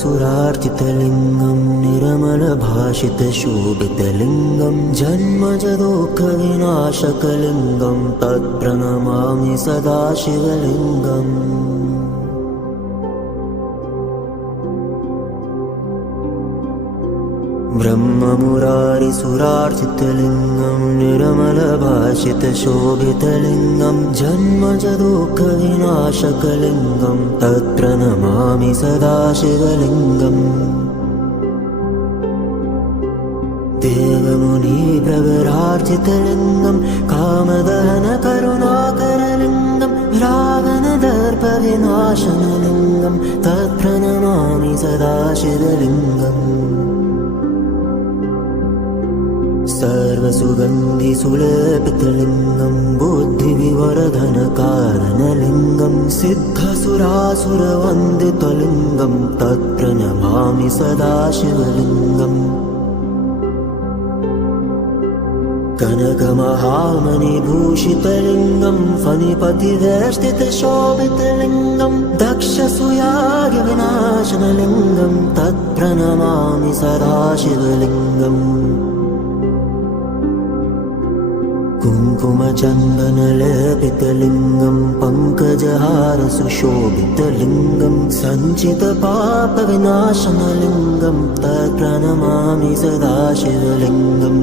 सुरार्चितलिङ्गं निर्मलभाषितशोभितलिङ्गं जन्मजदुःखविनाशकलिङ्गं तत्प्रणमामि सदा शिवलिङ्गम्। ब्रह्ममुरारिसुरार्चितलिङ्गं निर्मलभाषितशोभितलिङ्गं जन्मजदुःखविनाशकलिङ्गं तत्प्रणमामि सदा शिवलिङ्गम्। देवमुनिप्रवरार्चितलिङ्गं कामदहनकरुणाकरलिङ्गं रावणदर्पविनाशनलिङ्गं तत्प्रणमामि सदा शिवलिङ्गम्। सर्वसुगन्धिसुलेपितलिङ्गं बुद्धिविवर्धनकारणलिङ्गं सिद्धसुरासुरवन्दितलिङ्गं तत्प्रणमामि सदा शिवलिङ्गम्। कनकमहामणिभूषितलिङ्गं फणिपतिवेष्टितशोभितलिङ्गं दक्षसूयागविनाशनलिङ्गं तत्प्रणमामि सदा शिवलिङ्गम्। कुङ्कुमचन्दनलेपितलिङ्गं पङ्कजहारसुशोभितलिङ्गं सञ्चितपापविनाशनलिङ्गं तत्प्रणमामि सदा शिवलिङ्गम्।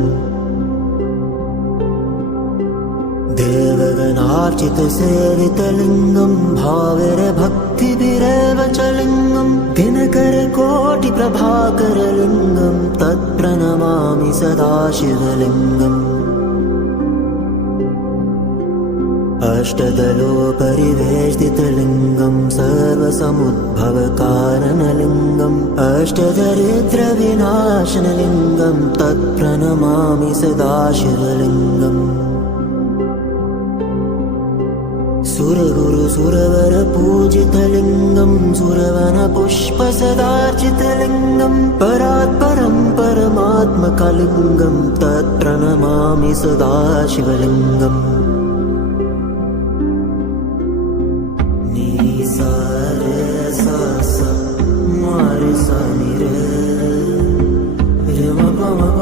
देवगणार्चितसेवितलिङ्गं भावैर्भक्तिभिरेव च लिङ्गं दिनकरकोटिप्रभाकरलिङ्गं तत्प्रणमामि सदा शिवलिङ्गम्। अष्टदलोपरिवेष्टितलिङ्गं सर्वसमुद्भवकारणलिङ्गम् अष्टदरिद्रविनाशनलिङ्गं तत्प्रणमामि सदा शिवलिङ्गम्। सुरगुरुसुरवरपूजितलिङ्गं सुरवनपुष्पसदार्चितलिङ्गं परात्परं परमात्मकलिङ्गं तत्प्रणमामि सदा शिवलिङ्गम्। सा रे सा सा मा रे सा नि रे रे म प म प